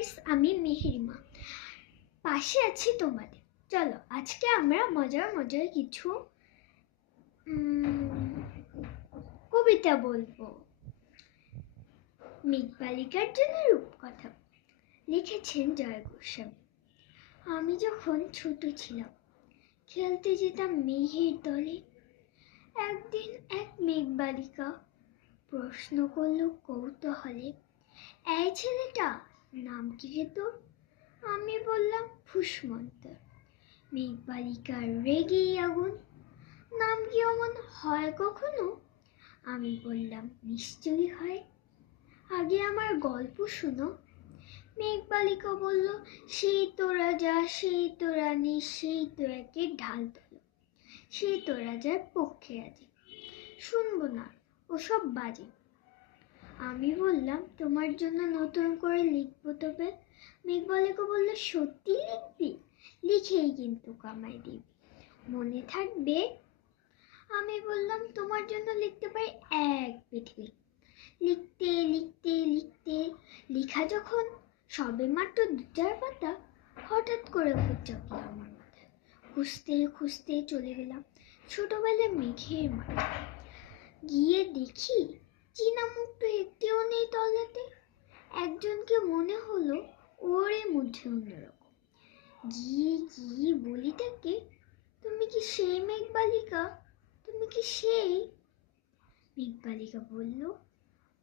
Guys, আমি মেহেরিমা পাশে আছি তোমাদের। চলো আজকে আমরা মজার মজার কিছু কবিতা বলবো। মেঘবালিকার জন্য রূপকথা লিখেছেন জয় গোস্বামী। আমি যখন ছোট ছিলাম খেলতে যেতাম মেঘের দলে। একদিন এক মেঘবালিকা প্রশ্ন করলো কৌতূহলে, এই ছেলেটা নাম কি রে তোর? আমি বললাম ফুসমন্তর। মেঘবালিকা রেগেই আগুন, নাম কি অমন হয় কখনো? আমি বললাম নিশ্চয়ই হয়, আগে আমার গল্প শুনো। মেঘবালিকা বলল, সেই তো রাজা, সেই তো রানী, সেই তো একে ঢাল তোলো, সেই তো রাজার পক্ষে রাজি, শুনবো না ওসব বাজে। আমি বললাম তোমার জন্য নতুন করে লিখবো তবে। মেঘবালিকা বলল, সত্যি লিখবি? লিখেই কিন্তু কামাই দিবি, মনে থাকবে? আমি বললাম তোমার জন্য লিখতে পারি এক পৃথিবী। লিখতে লিখতে লিখতে লেখা যখন সবে মাত্র 2-4 পাতা, হঠাৎ করে ভূত চাপলো আমার মাথায়। খুঁজতে খুঁজতে চলে গেলাম ছোটবেলায় মেঘের মাঠে। গিয়ে দেখি চীনা মুখ তো একটিও নেই তলাতে। একজনকে মনে হলো ওরে মধ্যে অন্যরকম। গিয়ে গিয়ে বলি তাকে, তুমি কি সেই মেঘবালিকা? তুমি কি সেই? মেঘবালিকা বলল,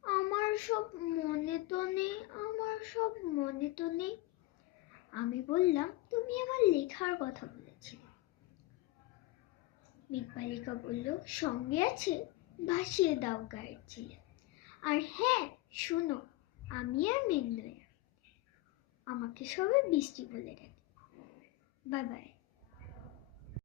আমার সব মনে তো নেই, আমার সব মনে তো নেই। আমি বললাম, তুমি আমার লেখার কথা বলেছিলে। মেঘবালিকা বলল, সঙ্গে আছে ভাসিয়ে দাও গায়ের ছিলে। আর হ্যাঁ শোনো, আমি আর মেঘ নই, আমাকে সবাই বৃষ্টি বলে ডাকে। Bye bye.